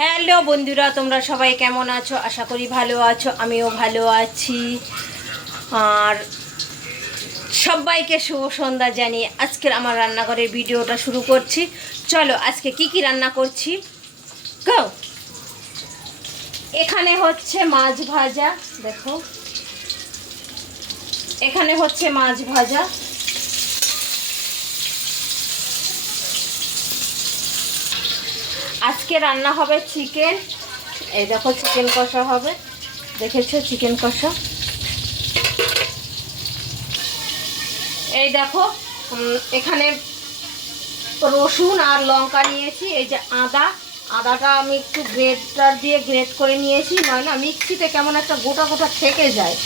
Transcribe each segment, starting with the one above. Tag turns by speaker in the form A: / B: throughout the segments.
A: Hello বন্ধুরা, তোমরা সবাই কেমন আছো? আশা করি ভালো আছো, আমিও ভালো আছি। আর সবাইকে শুভ সন্ধ্যা জানিয়ে আজকের আমার রান্নাঘরের ভিডিওটা শুরু করছি। চলো, আজকে কি কি রান্না করছি? গো এখানে হচ্ছে মাছ ভাজা, দেখো। এখানে হচ্ছে মাছ ভাজা। আজকে রান্না হবে চিকেন। এই দেখো চিকেন কষা হবে। দেখেছ চিকেন কষা? এই দেখো এখানে রসুন আর লঙ্কা নিয়েছি। এই যে আদা, আদাটা আমি একটু গ্রেটার দিয়ে গ্রেট করে নিয়েছি। নয় না, মিক্সিতে কেমন একটা গোটা গোটা থেকে যায়।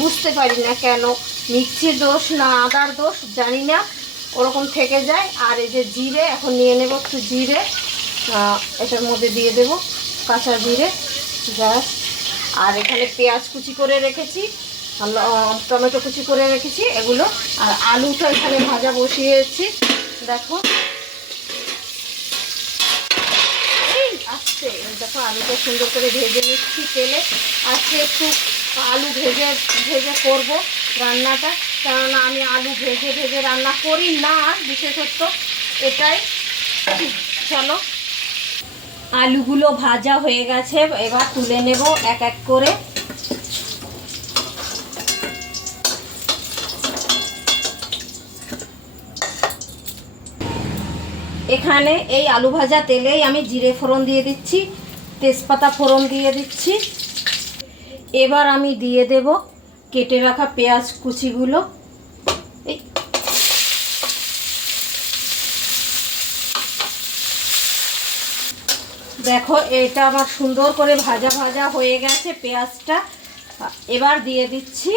A: বুঝতে পারি না কেন মিক্সির দোষ না আদার দোষ, জানি না। ওরকম থেকে যায়। আর এই যে জিরে, এখন নিয়ে নেব একটু জিরে। এটার মধ্যে দিয়ে দেব কাঁচা জিরে, ব্যাস। আর এখানে পেঁয়াজ কুচি করে রেখেছি টমেটো কুচি করে রেখেছি, এগুলো। আর আলুটা এখানে ভাজা বসিয়েছি, দেখো। আসছে। দেখো, আলুটা সুন্দর করে ভেজে নিচ্ছি তেলে। আজকে একটু আলু ভেজে ভেজে করব রান্নাটা, কেননা আমি আলু ভেজে ভেজে রান্না করি না বিশেষত এটাই। চলো। আলুগুলো ভাজা হয়ে গেছে, এবার তুলে নেব এক এক করে। এখানে এই আলু ভাজা তেলেই আমি জিরে ফোড়ন দিয়ে দিচ্ছি, তেজপাতা ফোড়ন দিয়ে দিচ্ছি। এবার আমি দিয়ে দেব কেটে রাখা পেঁয়াজ কুচিগুলো। এই দেখো, এটা আমার সুন্দর করে ভাজা ভাজা হয়ে গেছে পেঁয়াজটা। এবার দিয়ে দিচ্ছি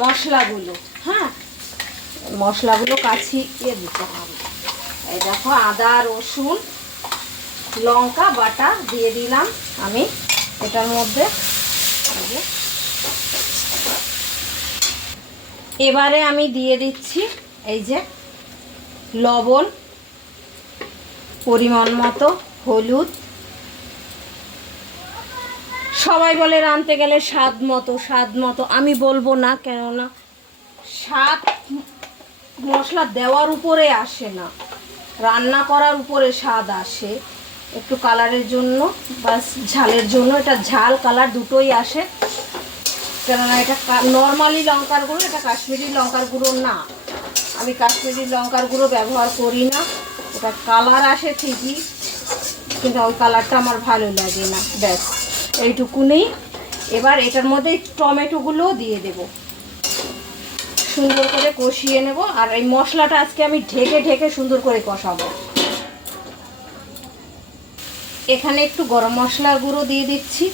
A: মশলাগুলো। হ্যাঁ মশলাগুলো কাছিয়ে দিতে হবে। এই দেখো, আদা, রসুন, লঙ্কা, বাটা দিয়ে দিলাম আমি এটার মধ্যে। এবারে আমি দিয়ে দিচ্ছি এই যে লবণ, পরিমাণ মতো হলুদ সবাই বলে রাঁধতে গেলে স্বাদ মতো স্বাদ মতো। আমি বলব না, কেননা স্বাদ মশলা দেওয়ার উপরে আসে না। রান্না করার উপরে স্বাদ আসে। একটু কালারের জন্য বা ঝালের জন্য, এটা ঝাল, কালার দুটোই আসে। কেননা এটা নর্মালি লঙ্কার গুঁড়ো, এটা কাশ্মীরি লঙ্কার গুঁড়ো না। আমি কাশ্মীরি লঙ্কার গুঁড়ো ব্যবহার করি না। ওটা কালার আসে ঠিকই, কিন্তু ওই কালারটা আমার ভালো লাগে না, ব্যাস। এইটুকুনেই এবার এটার মধ্যে টমেটোগুলোও দিয়ে দেব। সুন্দর করে কষিয়ে নেব। আর এই মশলাটা আজকে আমি ঢেকে ঢেকে সুন্দর করে কষাবো। এখানে একটু গরম মশলার গুঁড়ো দিয়ে দিচ্ছি।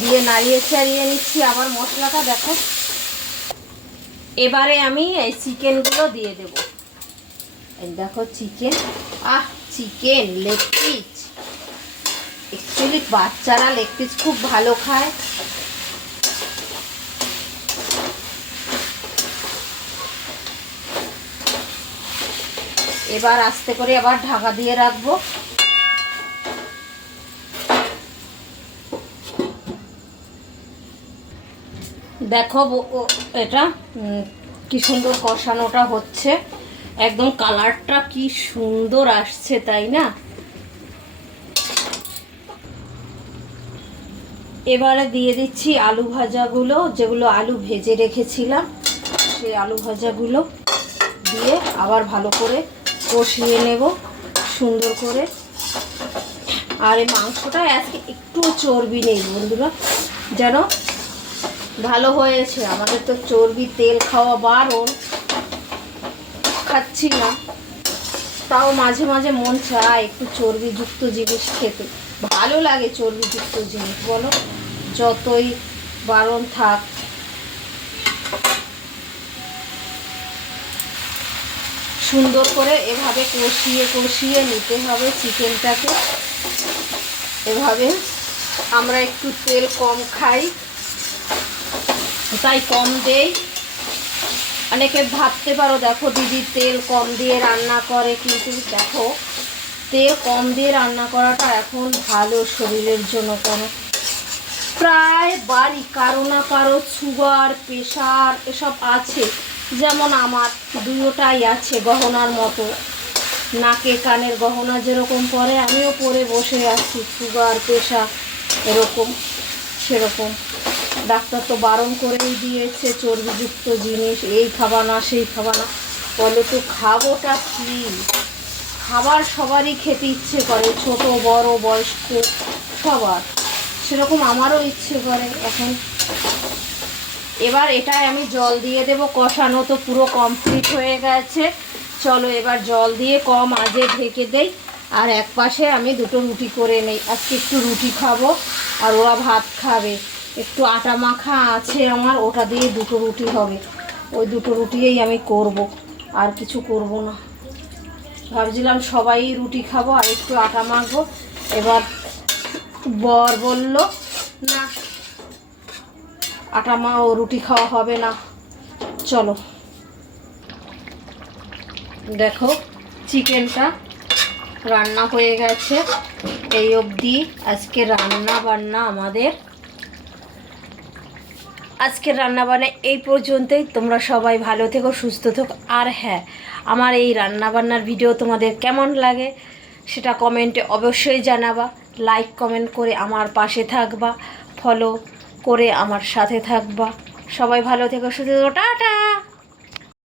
A: দিয়ে নাড়িয়ে চাড়িয়ে নিচ্ছি আবার মশলাটা, দেখো। এবারে আমি এই চিকেনগুলো দিয়ে দেব। দেখো, চিকেন। আহ, চিকেন, লেগ পিস। অ্যাকচুয়ালি বাচ্চারা লেগ পিস খুব ভালো খায়। এবার আস্তে করে আবার ঢাকা দিয়ে রাখব। দেখো এটা কি সুন্দর কষানোটা হচ্ছে। একদম কালারটা কি সুন্দর আসছে, তাই না? এবারে দিয়ে দিচ্ছি আলু ভাজাগুলো, যেগুলো আলু ভেজে রেখেছিলাম, সেই আলু ভাজাগুলো দিয়ে আবার ভালো করে কষিয়ে নেব, সুন্দর করে। আর এই মাংসটা আজকে একটু চর্বি নেই বন্ধুরা, যেন ভালো হয়েছে। আমাদের তো চর্বি, তেল খাওয়া বারণ, খাচ্ছি না। তাও মাঝে মাঝে মন চায় একটু চর্বিযুক্ত জিনিস খেতে। ভালো লাগে চর্বিযুক্ত জিনিস, বলো? যতই বারণ থাক। সুন্দর করে এভাবে কষিয়ে কষিয়ে নিতে হবে চিকেনটাকে। এভাবে আমরা একটু তেল কম খাই। তাই কম দেই। অনেকে ভাবতে পারো, দেখো দিদি তেল কম দিয়ে রান্না করে, কিন্তু দেখো, তেল কম দিয়ে রান্না করাটা এখন ভালো শরীরের জন্য কোনো প্রায় বাড়ি, কারও না কারও সুগার, প্রেশার এসব আছে। যেমন আমার দুটোটাই আছে গহনার মতো। নাকে কানের গহনা যেরকম পরে, আমিও পরে বসে আছি। সুগার, প্রেশার এরকম, সেরকম। ডাক্তার তো বারণ করেই দিয়েছে, চর্বিযুক্ত জিনিস, এই খাবা না, সেই খাবা না। বলে তো খাবোটা কি খাবার সবারই খেতে ইচ্ছে করে, ছোট, বড়, বয়স্ক, সবার। সেরকম আমারও ইচ্ছে করে এখন। এবার এটাই আমি জল দিয়ে দেব, কষানো তো পুরো কমপ্লিট হয়ে গেছে। চলো এবার জল দিয়ে কম আজে ঢেকে দেই। আর এক পাশে আমি দুটো রুটি করে নেই। আজকে একটু রুটি খাব আর ওরা ভাত খাবে। একটু আটা মাখা আছে আমার, ওটা দিয়ে দুটো রুটি হবে। ওই দুটো রুটিই আমি করব। আর কিছু করব না। ভাবছিলাম সবাই রুটি খাব আর একটু আটা মাখবো। এবার বর বলল, না, আটা মা ও রুটি খাওয়া হবে না। চলো। দেখো, চিকেনটা রান্না হয়ে গেছে। এই অবধি আজকে রান্না বান্না আমাদের। আজকের রান্না বান্না এই পর্যন্তই। তোমরা সবাই ভালো থেকো, সুস্থ থেকো। আর হ্যাঁ আমার এই রান্না বান্নার ভিডিও তোমাদের কেমন লাগে সেটা কমেন্টে অবশ্যই জানাবা। লাইক কমেন্ট করে আমার পাশে থাকবা ফলো করে আমার সাথে থাকবা। সবাই ভালো থেকো, সুস্থ টাটা!